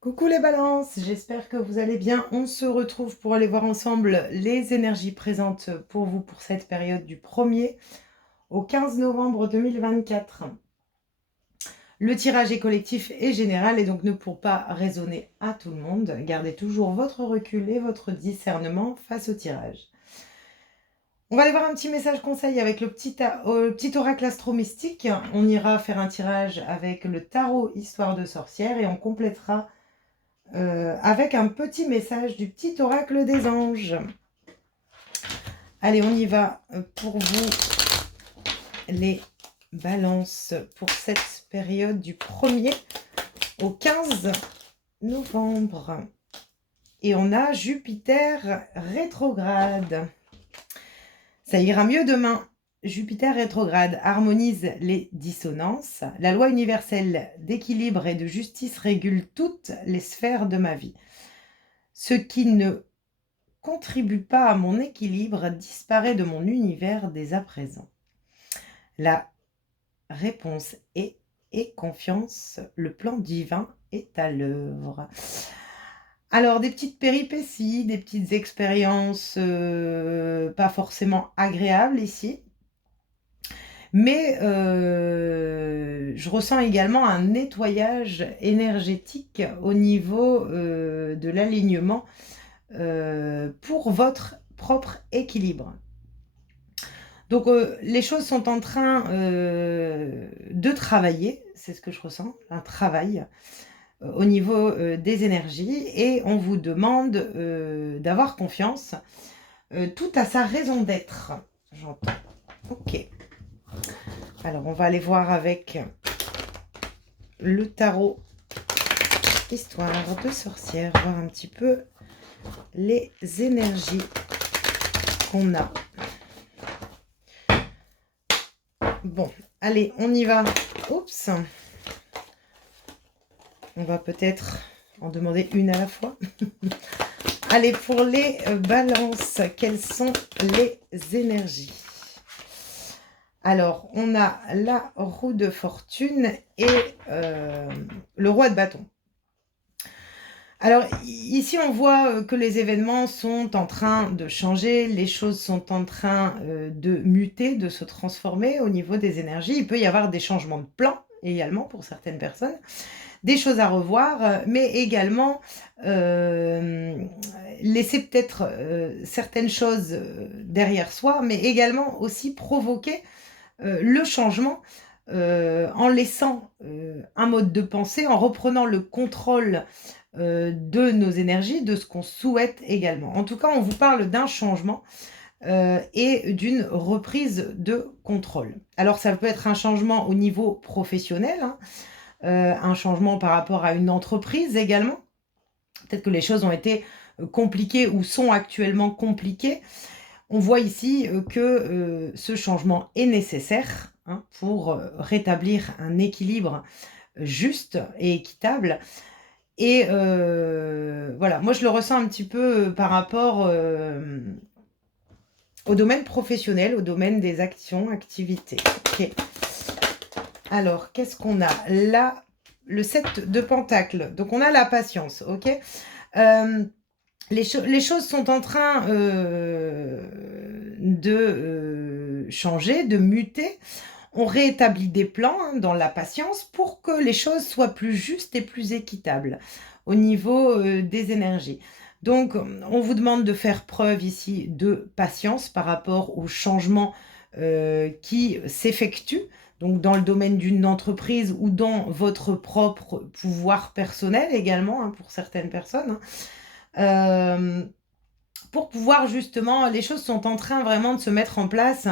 Coucou les balances, j'espère que vous allez bien. On se retrouve pour aller voir ensemble les énergies présentes pour vous pour cette période du 1er au 15 novembre 2024. Le tirage est collectif et général et donc ne pour pas résonner à tout le monde, gardez toujours votre recul et votre discernement face au tirage. On va aller voir un petit message conseil avec le petit oracle astro-mystique. On ira faire un tirage avec le tarot Histoire de sorcière et on complétera avec un petit message du petit oracle des anges. Allez, on y va pour vous, les balances, pour cette période du 1er au 15 novembre. Et on a Jupiter rétrograde. Ça ira mieux demain. Jupiter rétrograde harmonise les dissonances. La loi universelle d'équilibre et de justice régule toutes les sphères de ma vie. Ce qui ne contribue pas à mon équilibre disparaît de mon univers dès à présent. La réponse est et confiance, le plan divin est à l'œuvre. Alors, des petites péripéties, des petites expériences pas forcément agréables ici. Mais je ressens également un nettoyage énergétique au niveau de l'alignement pour votre propre équilibre. Donc, les choses sont en train de travailler, c'est ce que je ressens, un travail au niveau des énergies, et on vous demande d'avoir confiance. Tout a sa raison d'être, j'entends. Ok. Alors, on va aller voir avec le tarot Histoire de sorcière, voir un petit peu les énergies qu'on a. Bon, allez, on y va. Oups. On va peut-être en demander une à la fois. Allez, pour les balances, quelles sont les énergies? Alors, on a la roue de fortune et le roi de bâton. Alors, ici, on voit que les événements sont en train de changer, les choses sont en train de muter, de se transformer au niveau des énergies. Il peut y avoir des changements de plan également pour certaines personnes, des choses à revoir, mais également laisser peut-être certaines choses derrière soi, mais également aussi provoquer le changement en laissant un mode de pensée, en reprenant le contrôle de nos énergies, de ce qu'on souhaite également. En tout cas, on vous parle d'un changement et d'une reprise de contrôle. Alors, ça peut être un changement au niveau professionnel, hein, un changement par rapport à une entreprise également. Peut-être que les choses ont été compliquées ou sont actuellement compliquées. On voit ici que ce changement est nécessaire, hein, pour rétablir un équilibre juste et équitable. Et voilà, moi je le ressens un petit peu par rapport au domaine professionnel, au domaine des actions, activités. Ok. Alors, qu'est-ce qu'on a là? Le 7 de Pentacles. Donc, on a la patience, ok. Les choses sont en train de changer, de muter. On rétablit des plans, hein, dans la patience pour que les choses soient plus justes et plus équitables au niveau des énergies. Donc, on vous demande de faire preuve ici de patience par rapport aux changements qui s'effectuent, donc dans le domaine d'une entreprise ou dans votre propre pouvoir personnel également, hein, pour certaines personnes. Hein. Pour pouvoir justement, les choses sont en train vraiment de se mettre en place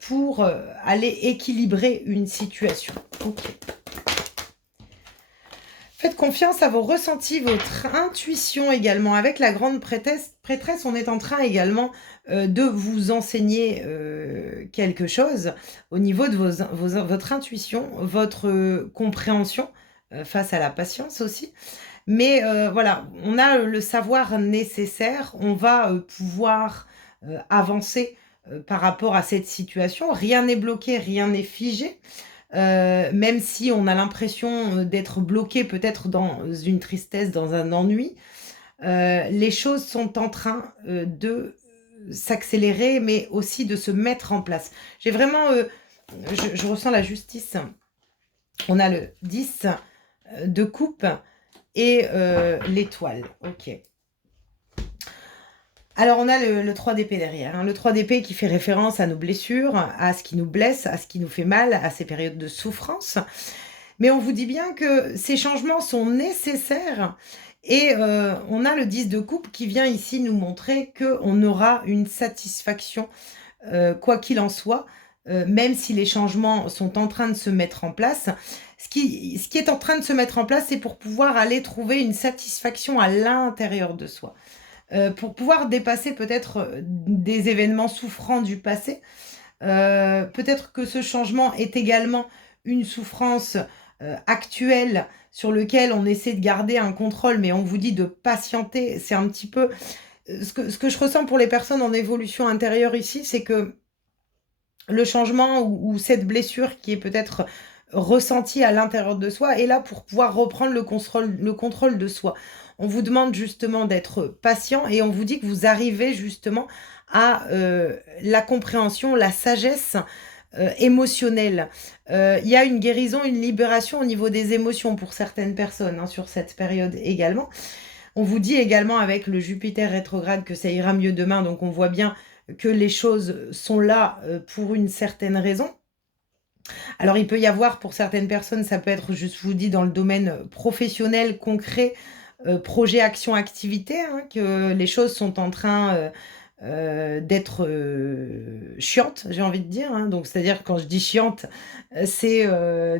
pour aller équilibrer une situation. Ok. Faites confiance à vos ressentis, votre intuition également. Avec la grande prêtresse, on est en train également de vous enseigner quelque chose au niveau de votre intuition, votre compréhension face à la patience aussi. Mais voilà, on a le savoir nécessaire, on va pouvoir avancer par rapport à cette situation. Rien n'est bloqué, rien n'est figé. même si on a l'impression d'être bloqué peut-être dans une tristesse, dans un ennui, les choses sont en train de s'accélérer, mais aussi de se mettre en place. J'ai vraiment, je ressens la justice. On a le 10 de coupe et l'étoile. Ok. Alors, on a le 3 d'épée derrière. Hein. Le 3 d'épée qui fait référence à nos blessures, à ce qui nous blesse, à ce qui nous fait mal, à ces périodes de souffrance. Mais on vous dit bien que ces changements sont nécessaires. Et on a le 10 de coupe qui vient ici nous montrer qu'on aura une satisfaction, quoi qu'il en soit, même si les changements sont en train de se mettre en place. Ce qui est en train de se mettre en place, c'est pour pouvoir aller trouver une satisfaction à l'intérieur de soi. Pour pouvoir dépasser peut-être des événements souffrants du passé. Peut-être que ce changement est également une souffrance actuelle sur lequel on essaie de garder un contrôle, mais on vous dit de patienter. C'est un petit peu ce que je ressens pour les personnes en évolution intérieure ici, c'est que le changement ou cette blessure qui est peut-être ressentie à l'intérieur de soi est là pour pouvoir reprendre le contrôle de soi. On vous demande justement d'être patient et on vous dit que vous arrivez justement à la compréhension, la sagesse émotionnelle. Il y a une guérison, une libération au niveau des émotions pour certaines personnes hein, sur cette période également. On vous dit également avec le Jupiter rétrograde que ça ira mieux demain, donc on voit bien que les choses sont là pour une certaine raison. Alors il peut y avoir pour certaines personnes, ça peut être, je vous dis, dans le domaine professionnel, concret, projet, action, activité, hein, que les choses sont en train d'être chiantes, j'ai envie de dire. Hein. Donc c'est-à-dire quand je dis chiante, c'est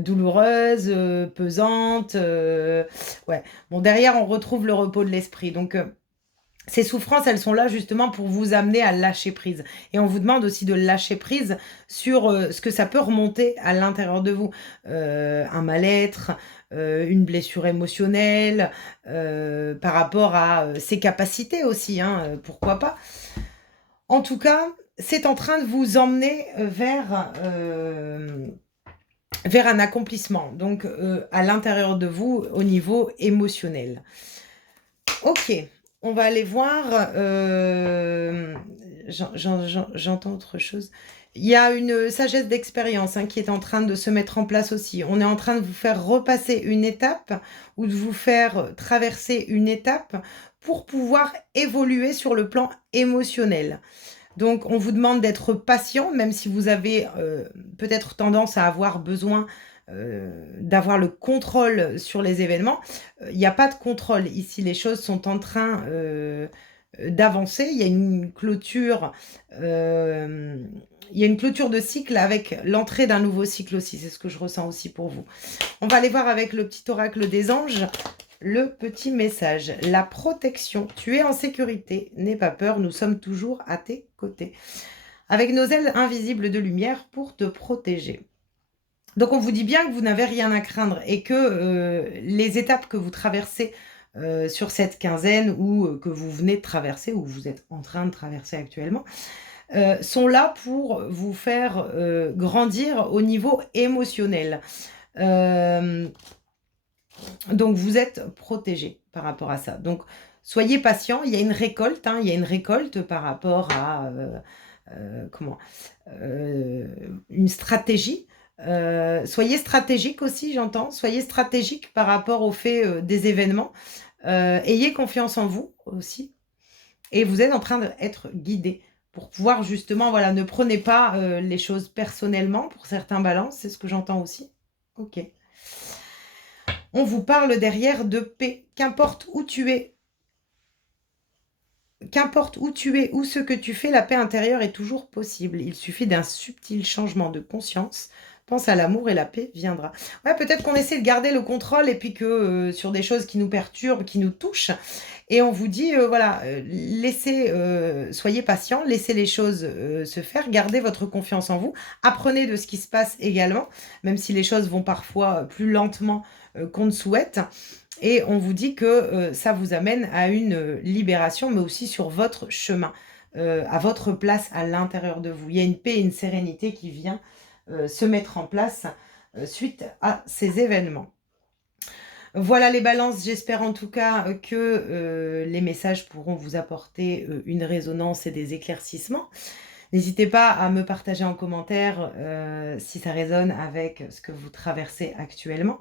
douloureuse, pesante. Ouais. Bon, derrière, on retrouve le repos de l'esprit. Donc ces souffrances, elles sont là justement pour vous amener à lâcher prise. Et on vous demande aussi de lâcher prise sur ce que ça peut remonter à l'intérieur de vous. Un mal-être, une blessure émotionnelle, par rapport à ses capacités aussi, hein, pourquoi pas. En tout cas, c'est en train de vous emmener vers un accomplissement, donc à l'intérieur de vous au niveau émotionnel. Ok. On va aller voir. J'entends autre chose. Il y a une sagesse d'expérience hein, qui est en train de se mettre en place aussi. On est en train de vous faire repasser une étape ou de vous faire traverser une étape pour pouvoir évoluer sur le plan émotionnel. Donc, on vous demande d'être patient, même si vous avez peut-être tendance à avoir besoin d'avoir le contrôle sur les événements. Il n'y a pas de contrôle. Ici, les choses sont en train d'avancer. Il y a une clôture. Il y a une clôture de cycle avec l'entrée d'un nouveau cycle aussi. C'est ce que je ressens aussi pour vous. On va aller voir avec le petit oracle des anges. Le petit message, la protection. Tu es en sécurité, n'aie pas peur, nous sommes toujours à tes côtés. Avec nos ailes invisibles de lumière pour te protéger. Donc on vous dit bien que vous n'avez rien à craindre et que les étapes que vous traversez sur cette quinzaine ou que vous venez de traverser ou vous êtes en train de traverser actuellement, sont là pour vous faire grandir au niveau émotionnel. Donc, vous êtes protégé par rapport à ça. Donc, soyez patient. Il y a une récolte. Hein, il y a une récolte par rapport à une stratégie. Soyez stratégique aussi, j'entends. Soyez stratégique par rapport au fait des événements. Ayez confiance en vous aussi. Et vous êtes en train d'être guidé pour pouvoir justement, voilà, ne prenez pas les choses personnellement pour certains balances. C'est ce que j'entends aussi. Ok. On vous parle derrière de paix. Qu'importe où tu es, ou ce que tu fais, la paix intérieure est toujours possible. Il suffit d'un subtil changement de conscience. Pense à l'amour et la paix viendra. Ouais, peut-être qu'on essaie de garder le contrôle et puis que sur des choses qui nous perturbent, qui nous touchent. Et on vous dit, voilà, soyez patient, laissez les choses se faire, gardez votre confiance en vous. Apprenez de ce qui se passe également, même si les choses vont parfois plus lentement qu'on ne souhaite. Et on vous dit que ça vous amène à une libération, mais aussi sur votre chemin, à votre place à l'intérieur de vous. Il y a une paix et une sérénité qui vient se mettre en place suite à ces événements. Voilà les balances, j'espère en tout cas que les messages pourront vous apporter une résonance et des éclaircissements. N'hésitez pas à me partager en commentaire si ça résonne avec ce que vous traversez actuellement.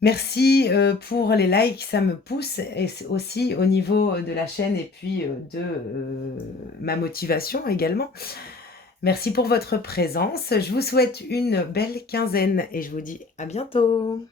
Merci pour les likes, ça me pousse et aussi au niveau de la chaîne et puis de ma motivation également. Merci pour votre présence. Je vous souhaite une belle quinzaine et je vous dis à bientôt.